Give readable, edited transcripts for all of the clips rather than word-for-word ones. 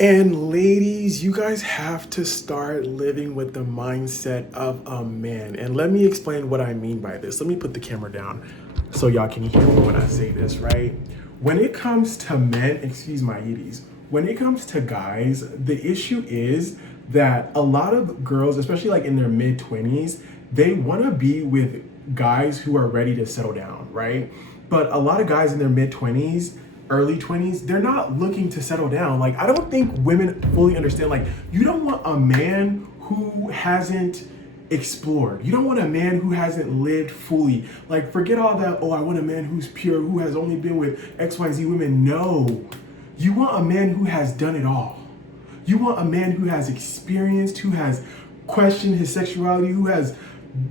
And ladies, you guys have to start living with the mindset of a man. And let me explain what I mean by this. Let me put the camera down so y'all can hear me when I say this, right? When it comes to men, excuse my EDs, when it comes to guys, the issue is that a lot of girls, especially like in their mid 20s, they want to be with guys who are ready to settle down, right? But a lot of guys in their mid 20s, early 20s, they're not looking to settle down. Like, I don't think women fully understand. Like, you don't want a man who hasn't explored. You don't want a man who hasn't lived fully. Like, forget all that, oh, I want a man who's pure, who has only been with XYZ women. No. You want a man who has done it all. You want a man who has experienced, who has questioned his sexuality, who has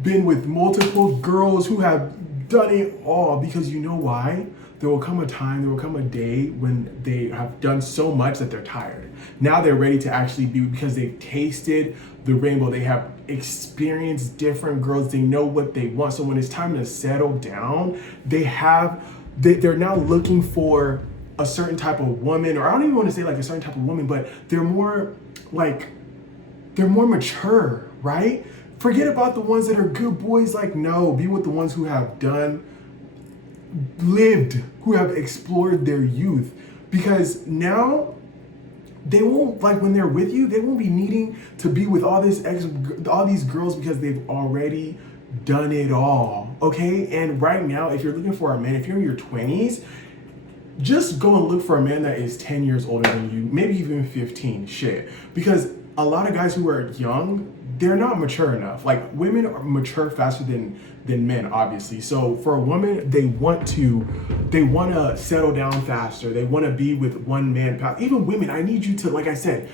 been with multiple girls, who have done it all. Because you know why? There will come a time, there will come a day when they have done so much that they're tired. Now they're ready to actually be, because they've tasted the rainbow, they have experienced different girls, they know what they want. So when it's time to settle down, they're now looking for a certain type of woman, or I don't even want to say like a certain type of woman, but they're more mature, right? Forget about the ones that are good boys. Like, no, be with the ones who have lived, who have explored their youth. Because now they won't, like, when they're with you, they won't be needing to be with all these girls, because they've already done it all. Okay? And right now, if you're looking for a man, if you're in your 20s, just go and look for a man that is 10 years older than you, maybe even 15, shit. Because a lot of guys who are young, they're not mature enough. Like, women are mature faster than men, obviously. So for a woman, they want to settle down faster. They want to be with one man. Even women, I need you to, like I said,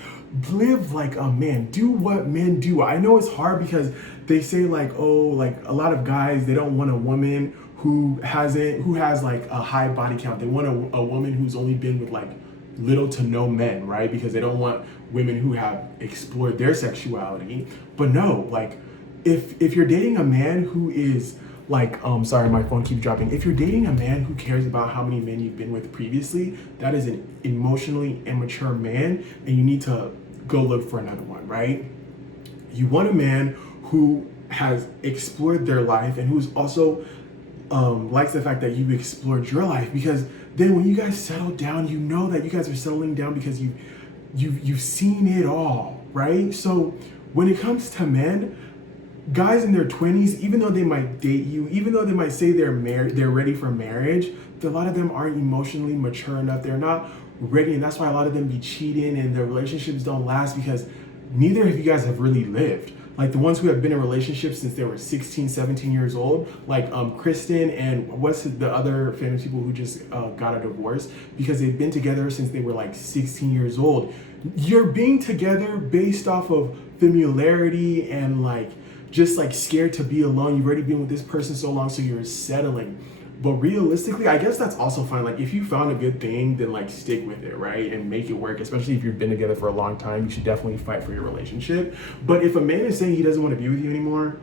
live like a man. Do what men do. I know it's hard because they say like, oh, like a lot of guys, they don't want a woman who has like a high body count. They want a woman who's only been with like little to no men, right? Because they don't want women who have explored their sexuality. But no, like if you're dating a man who is like, sorry, my phone keeps dropping. If you're dating a man who cares about how many men you've been with previously, that is an emotionally immature man, and you need to go look for another one, right? You want a man who has explored their life and who's also likes the fact that you've explored your life, because then when you guys settle down, you know that you guys are settling down because you've seen it all, right? So when it comes to men, guys in their 20s, even though they might date you, even though they might say they're ready for marriage, a lot of them aren't emotionally mature enough. They're not ready, and that's why a lot of them be cheating and their relationships don't last, because neither of you guys have really lived. Like the ones who have been in relationships since they were 16, 17 years old, like Kristen and what's the other famous people who just got a divorce because they've been together since they were like 16 years old. You're being together based off of familiarity and like just like scared to be alone. You've already been with this person so long, so you're settling. But realistically, I guess that's also fine. Like if you found a good thing, then like stick with it, right? And make it work. Especially if you've been together for a long time, you should definitely fight for your relationship. But if a man is saying he doesn't want to be with you anymore,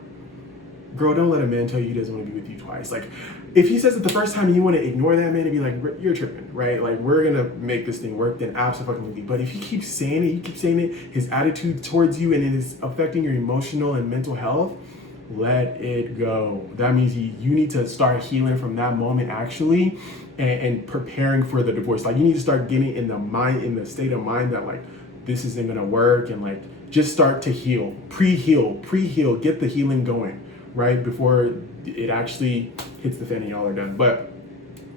girl, don't let a man tell you he doesn't want to be with you twice. Like if he says it the first time and you want to ignore that man and be like, you're tripping, right? Like we're gonna make this thing work, then absolutely. But if he keeps saying it, his attitude towards you, and it is affecting your emotional and mental health, let it go. That means you need to start healing from that moment actually, and preparing for the divorce. Like you need to start getting in the state of mind that like this isn't gonna work, and like just start to heal, pre-heal, get the healing going, right? Before it actually hits the fan and y'all are done. But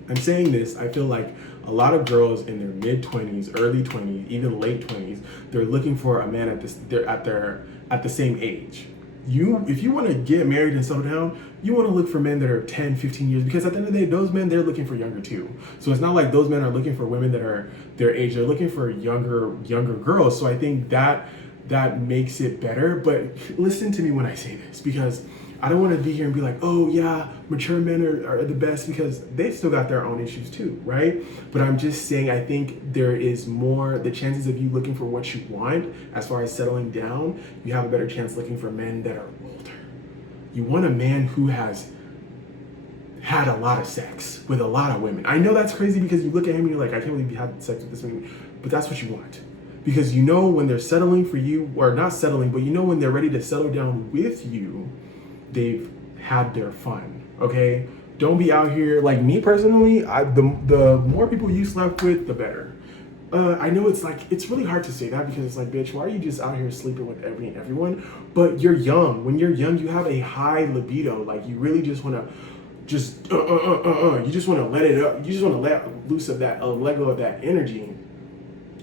I'm saying this, I feel like a lot of girls in their mid-20s, early 20s, even late 20s, they're looking for a man at the same age. If you want to get married and settle down, you want to look for men that are 10, 15 years, because at the end of the day, those men, they're looking for younger too. So it's not like those men are looking for women that are their age. They're looking for younger girls. So I think that makes it better. But listen to me when I say this, because I don't want to be here and be like, oh yeah, mature men are the best, because they still got their own issues too, right? But I'm just saying, I think there is more, the chances of you looking for what you want as far as settling down, you have a better chance looking for men that are older. You want a man who has had a lot of sex with a lot of women. I know that's crazy because you look at him and you're like, I can't believe you had sex with this woman, but that's what you want. because you know when they're settling for you, or not settling, but you know when they're ready to settle down with you, they've had their fun. Okay, don't be out here like me personally. The more people you slept with, the better. I know it's really hard to say that because it's like, bitch, why are you just out here sleeping with everyone? But you're young. When you're young, you have a high libido. Like you really just want to you just want to let it up. You just want to let loose of that, let go of that energy.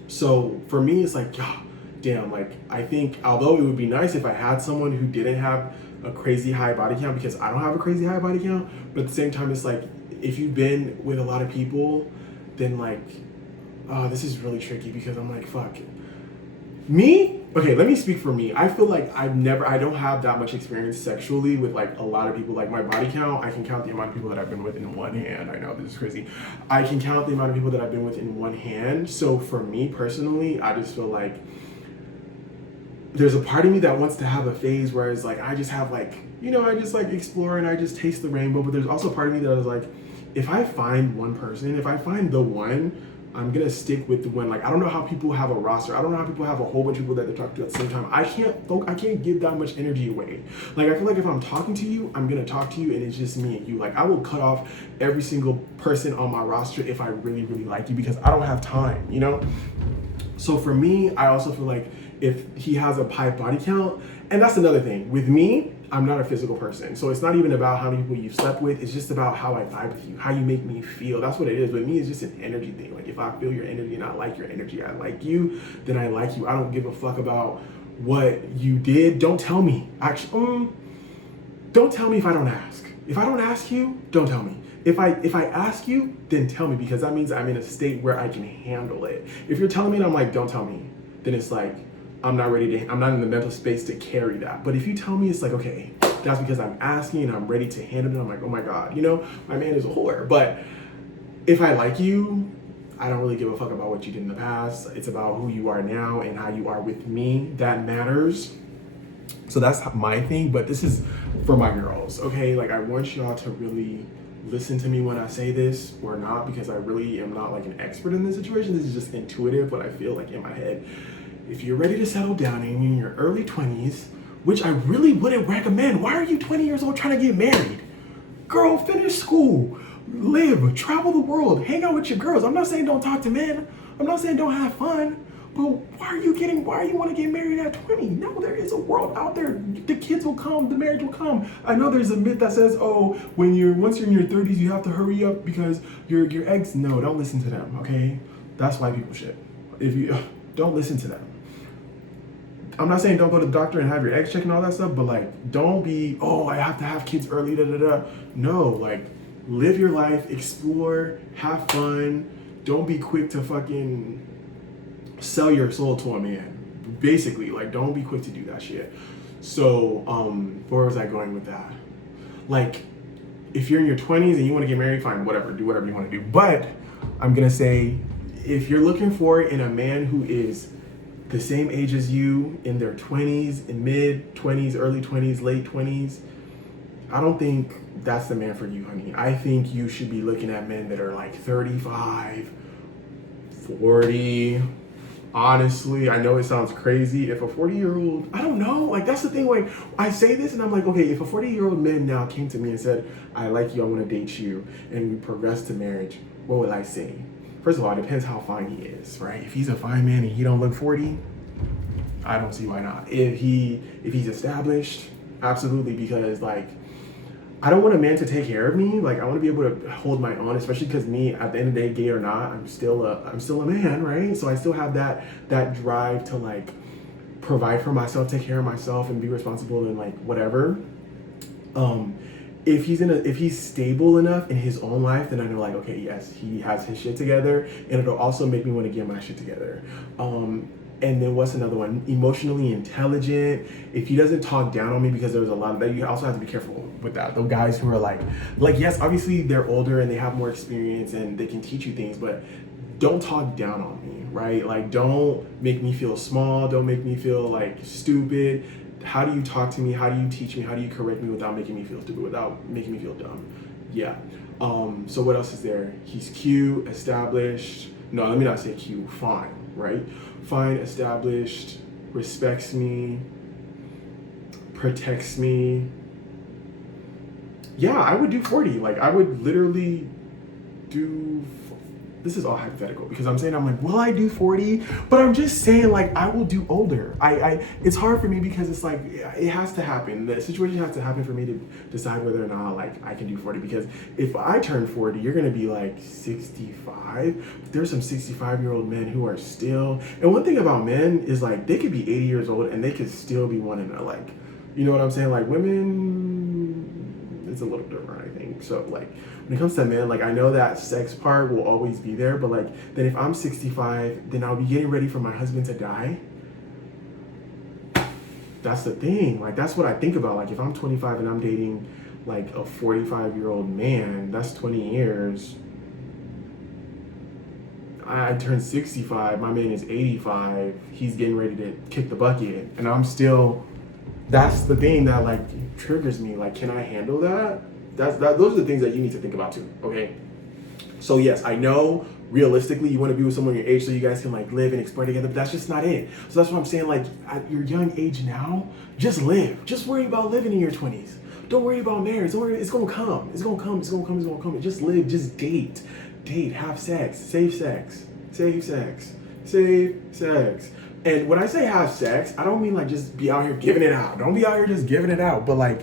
So for me, it's like, yeah, damn. Like I think although it would be nice if I had someone who didn't have a crazy high body count, because I don't have a crazy high body count. But at the same time, it's like if you've been with a lot of people, then like. Oh, this is really tricky because I'm like, fuck. Me? Okay, let me speak for me. I feel like I don't have that much experience sexually with like a lot of people. Like my body count, I can count the amount of people that I've been with in one hand. I know this is crazy. I can count the amount of people that I've been with in one hand. So for me personally, I just feel like there's a part of me that wants to have a phase where it's like, I just have like, I just like explore and I just taste the rainbow. But there's also a part of me that is like, if I find one person, if I find the one, I'm gonna stick with the one. Like I don't know how people have a roster. I don't know how people have a whole bunch of people that they talk to at the same time. I can't give that much energy away. Like I feel like if I'm talking to you, I'm gonna talk to you and it's just me and you. Like I will cut off every single person on my roster if I really, really like you because I don't have time, So for me, I also feel like if he has a high body count, and that's another thing. With me, I'm not a physical person. So it's not even about how many people you've slept with. It's just about how I vibe with you, how you make me feel. That's what it is. With me, it's just an energy thing. Like if I feel your energy and I like your energy, I like you, then I like you. I don't give a fuck about what you did. Don't tell me. Actually, don't tell me if I don't ask. If I don't ask you, don't tell me. If I ask you, then tell me because that means I'm in a state where I can handle it. If you're telling me and I'm like, don't tell me, then it's like, I'm not in the mental space to carry that. But if you tell me, it's like, okay, that's because I'm asking and I'm ready to handle it. I'm like, oh my God, my man is a whore. But if I like you, I don't really give a fuck about what you did in the past. It's about who you are now and how you are with me. That matters. So that's my thing. But this is for my girls, okay? Like I want y'all to really listen to me when I say this or not, because I really am not like an expert in this situation. This is just intuitive, what I feel like in my head. If you're ready to settle down and you're in your early 20s, which I really wouldn't recommend. Why are you 20 years old trying to get married? Girl, finish school, live, travel the world, hang out with your girls. I'm not saying don't talk to men. I'm not saying don't have fun. But why you want to get married at 20? No, there is a world out there. The kids will come, the marriage will come. I know there's a myth that says, oh, once you're in your 30s, you have to hurry up because your eggs. No, don't listen to them, okay? That's why people shit. If you don't listen to them. I'm not saying don't go to the doctor and have your eggs checked and all that stuff, but like, don't be, oh, I have to have kids early, No, like, live your life, explore, have fun. Don't be quick to fucking sell your soul to a man. Basically, like, don't be quick to do that shit. So, where was I going with that? Like, if you're in your 20s and you want to get married, fine, whatever, do whatever you want to do. But I'm gonna say, if you're looking for it in a man who is the same age as you, in their 20s, in mid 20s, early 20s, late 20s, I don't think that's the man for you, honey. I think you should be looking at men that are like 35, 40. Honestly, I know it sounds crazy. If a 40-year-old, I don't know, like that's the thing, like I say this and I'm like, okay, if a 40-year-old man now came to me and said, I like you, I want to date you, and we progress to marriage, what would I say? First of all, it depends how fine he is, right? If he's a fine man and he don't look 40, I don't see why not. If he's established, absolutely, because like, I don't want a man to take care of me. Like I want to be able to hold my own, especially because me, at the end of the day, gay or not, I'm still a man, right? So I still have that drive to like provide for myself, take care of myself, and be responsible and like whatever. If he's stable enough in his own life, then I know like, okay, yes, he has his shit together, and it'll also make me want to get my shit together. And then what's another one? Emotionally intelligent. If he doesn't talk down on me, because there's a lot of that, you also have to be careful with that. The guys who are like yes, obviously they're older and they have more experience and they can teach you things, but don't talk down on me, right? Like don't make me feel small. Don't make me feel like stupid. How do you talk to me? How do you teach me? How do you correct me without making me feel stupid, without making me feel dumb? Yeah. So what else is there? He's cute, established. No, let me not say cute, fine. right? Fine, established, respects me, protects me. Yeah, I would do 40. Like, I would literally do. This is all hypothetical because I'm saying, I'm like, will I do 40? But I'm just saying, like, I will do older. It's hard for me because it's like, it has to happen. The situation has to happen for me to decide whether or not, like, I can do 40. Because if I turn 40, you're going to be like 65. There's some 65-year-old men who are still. And one thing about men is, like, they could be 80 years old and they could still be wanting to, like, you know what I'm saying? Like, women, it's a little different, I think. So, like, when it comes to men, like, I know that sex part will always be there, but, like, then if I'm 65, then I'll be getting ready for my husband to die. That's the thing. Like, that's what I think about. Like, if I'm 25 and I'm dating, like, a 45-year-old man, that's 20 years. I turned 65, my man is 85, he's getting ready to kick the bucket, and I'm still, that's the thing that, like, triggers me. Like, can I handle that? Those are the things that you need to think about too, okay? So yes, I know realistically you want to be with someone your age so you guys can, like, live and explore together, but that's just not it. So that's what I'm saying, like, at your young age now, just live. Just worry about living in your 20s. Don't worry about marriage. Don't worry, it's gonna come. It's gonna come, it's gonna come, it's gonna come. Just live, just date. Date, have sex, save sex, save sex, save sex. And when I say have sex, I don't mean, like, just be out here giving it out. Don't be out here just giving it out, but, like,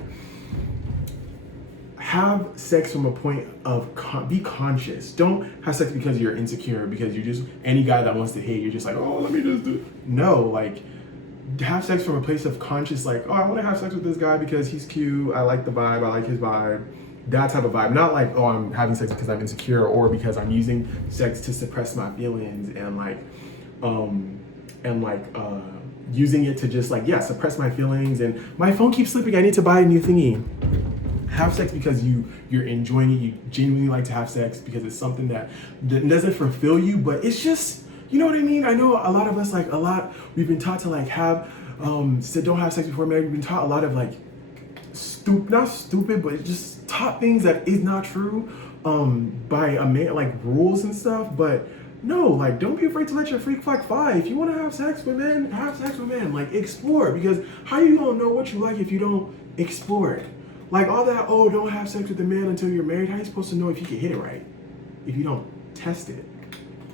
have sex from a point of be conscious. Don't have sex because you're insecure, because you just, any guy that wants to hit, you're just like, oh, let me just do. No, like, have sex from a place of conscious, like, oh, I want to have sex with this guy because he's cute, I like the vibe, I like his vibe. That type of vibe. Not like, oh, I'm having sex because I'm insecure or because I'm using sex to suppress my feelings and, like, using it to just, like, yeah, suppress my feelings and my phone keeps slipping, I need to buy a new thingy. Have sex because you're enjoying it, you genuinely like to have sex because it's something that doesn't fulfill you, but it's just, you know what I mean? I know a lot of us, like, we've been taught to, like, have, don't have sex before marriage. We've been taught a lot of, like, not stupid, but just taught things that is not true, by a man, like, rules and stuff, but no, like, don't be afraid to let your freak flag fly. If you want to have sex with men, have sex with men, like, explore, because how you gonna know what you like if you don't explore it? Like, all that, oh, don't have sex with a man until you're married. How are you supposed to know if you can hit it right if you don't test it?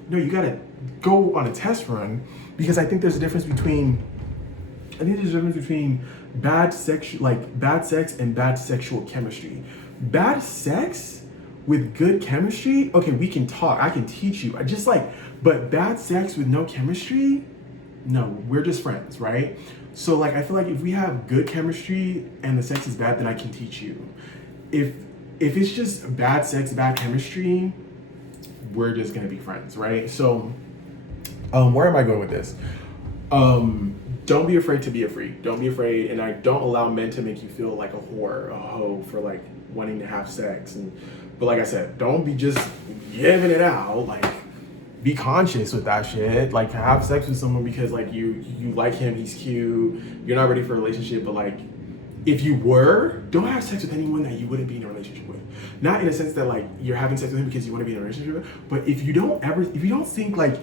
No, you gotta go on a test run, because I think there's a difference between bad sex and bad sexual chemistry. Bad sex with good chemistry, okay, we can talk. I can teach you. But bad sex with no chemistry, no, we're just friends, right? So, like, I feel like if we have good chemistry and the sex is bad, then I can teach you. If it's just bad sex, bad chemistry, we're just gonna be friends, right? So, where am I going with this? Don't be afraid to be a freak. Don't be afraid, and I don't allow men to make you feel like a whore, a hoe for, like, wanting to have sex. But like I said, don't be just giving it out. Like, be conscious with that shit. Like, have sex with someone because, like, you like him, he's cute, you're not ready for a relationship, but, like, if you were, don't have sex with anyone that you wouldn't be in a relationship with. Not in a sense that, like, you're having sex with him because you want to be in a relationship with, but if you don't think, like,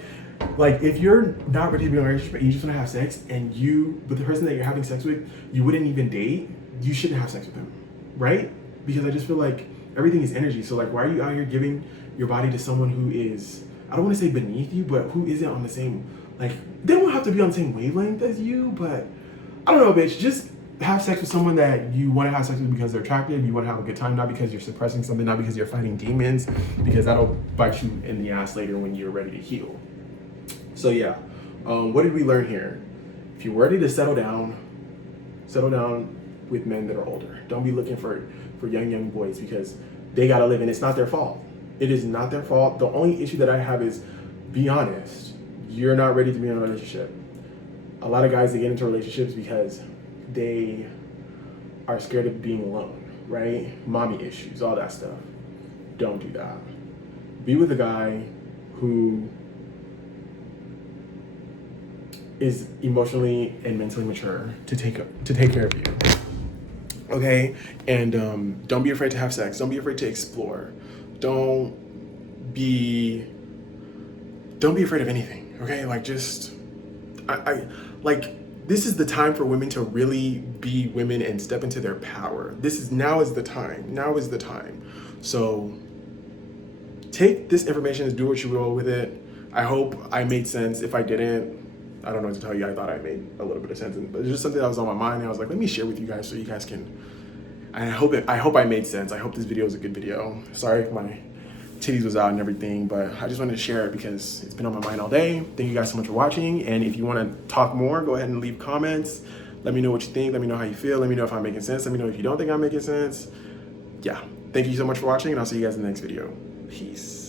if you're not ready to be in a relationship and you just want to have sex, but the person that you're having sex with, you wouldn't even date, you shouldn't have sex with them, right? Because I just feel like everything is energy. So, like, why are you out here giving your body to someone who is, I don't want to say beneath you, but who isn't on the same, like, they don't have to be on the same wavelength as you, but I don't know, bitch, just have sex with someone that you want to have sex with because they're attractive, you want to have a good time, not because you're suppressing something, not because you're fighting demons, because that'll bite you in the ass later when you're ready to heal. So yeah, what did we learn here? If you're ready to settle down with men that are older. Don't be looking for young boys because they gotta live and it's not their fault. It is not their fault. The only issue that I have is, be honest, you're not ready to be in a relationship. A lot of guys, they get into relationships because they are scared of being alone, right? Mommy issues, all that stuff. Don't do that. Be with a guy who is emotionally and mentally mature to take care of you. Okay? And don't be afraid to have sex. Don't be afraid to explore. Don't be afraid of anything. Okay, like just, I like, this is the time for women to really be women and step into their power. Now is the time. Now is the time. So take this information and do what you will with it. I hope I made sense. If I didn't, I don't know what to tell you. I thought I made a little bit of sense, but it's just something that was on my mind. And I was like, let me share with you guys so you guys can. I hope I made sense. I hope this video is a good video. Sorry if my titties was out and everything, but I just wanted to share it because it's been on my mind all day. Thank you guys so much for watching. And if you want to talk more, go ahead and leave comments. Let me know what you think. Let me know how you feel. Let me know if I'm making sense. Let me know if you don't think I'm making sense. Yeah. Thank you so much for watching, and I'll see you guys in the next video. Peace.